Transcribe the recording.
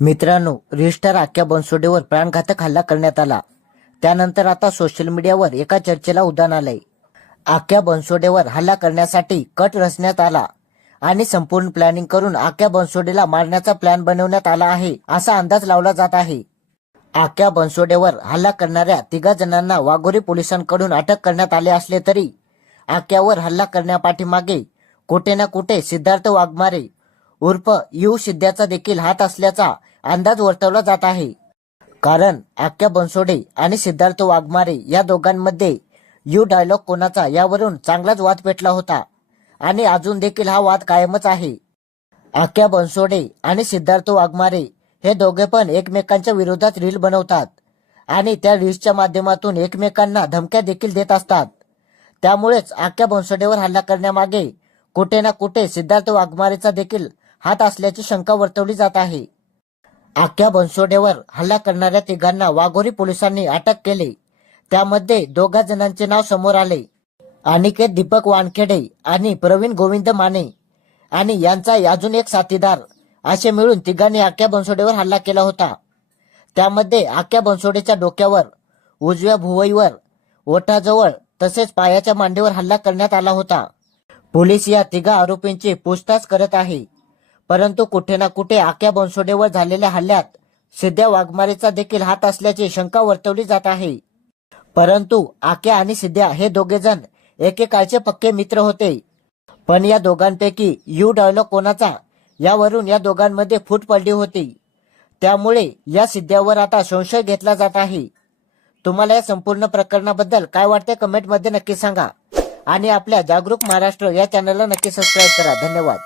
मित्रांनो रजिस्टर आख्या बनसोडेवर प्राणघातक हल्ला करण्यात आला. त्यानंतर आता सोशल मीडियावर एका चर्चेला उदाहरण आलंय. आख्या बनसोडेवर हल्ला करण्यासाठी कट रचण्यात आला आणि संपूर्ण प्लॅनिंग करून आख्या बनसोडेला मारण्याचा प्लॅन बनवण्यात आला आहे असा अंदाज लावला जात आहे. आख्या बनसोडेवर हल्ला करणाऱ्या तिघा जणांना वाघोरी पोलिसांकडून अटक करण्यात आले असले तरी आक्यावर हल्ला करण्यापाठीमागे कुठे ना कुठे सिद्धार्थ वाघमारे उर्फ यू सिद्ध्याचा देखील हात असल्याचा अंदाज वर्तवला जात आहे. कारण आख्या बनसोडे आणि सिद्धार्थ वाघमारे या दोघांमध्ये यू डायलॉग कोणाचा यावरून चांगलाच वाद पेटला होता. आणि अजून देखील हा वाद कायमच आहे. आख्या बनसोडे आणि सिद्धार्थ वाघमारे हे दोघे पण एकमेकांच्या विरोधात रील बनवतात. आणि त्या रील्सच्या माध्यमातून एकमेकांना धमक्या देखील देत असतात. त्यामुळेच आख्या बनसोडेवर हल्ला करण्यामागे कुठे ना कुठे सिद्धार्थ वाघमारेचा देखील हात असल्याची शंका वर्तवली जात आहे. आख्या बनसोडेवर हल्ला करणाऱ्या तिघांना वाघोरी पोलिसांनी अटक केली. त्यामध्ये दोघा जणांचे नाव समोर आले. अनिकेत दीपक वानखेडे आणि प्रवीण गोविंद माने. आणि यांचा अजून एक साथीदार. असे मिळून तिघांनी आख्या बनसोडेवर हल्ला केला होता. त्यामध्ये आख्या बनसोडेच्या डोक्यावर उजव्या भुवईवर ओठाजवळ तसेच पायाच्या मांडीवर हल्ला करण्यात आला होता. पोलीस या तिघा आरोपींची पूछताछ करत आहे. परंतु कुठे ना कुठे आक्या बनसोडेवर झालेल्या हल्ल्यात सिद्ध्या वाघमारेचा देखील हात असल्याची शंका वर्तवली जात आहे. परंतु आक्या आणि सिद्ध्या हे दोघे जण एकेकाळचे पक्के मित्र होते. पण या दोघांपैकी यू डायलॉग कोणाचा? यावरून या दोघांमध्ये फूट पडली होती. त्यामुळे या सिद्ध्यावर आता संशय घेतला जात आहे. तुम्हाला या संपूर्ण प्रकरणाबद्दल काय वाटते कमेंटमध्ये नक्की सांगा. आणि आपल्या जागरूक महाराष्ट्र या चॅनलला नक्की सबस्क्राईब करा. धन्यवाद.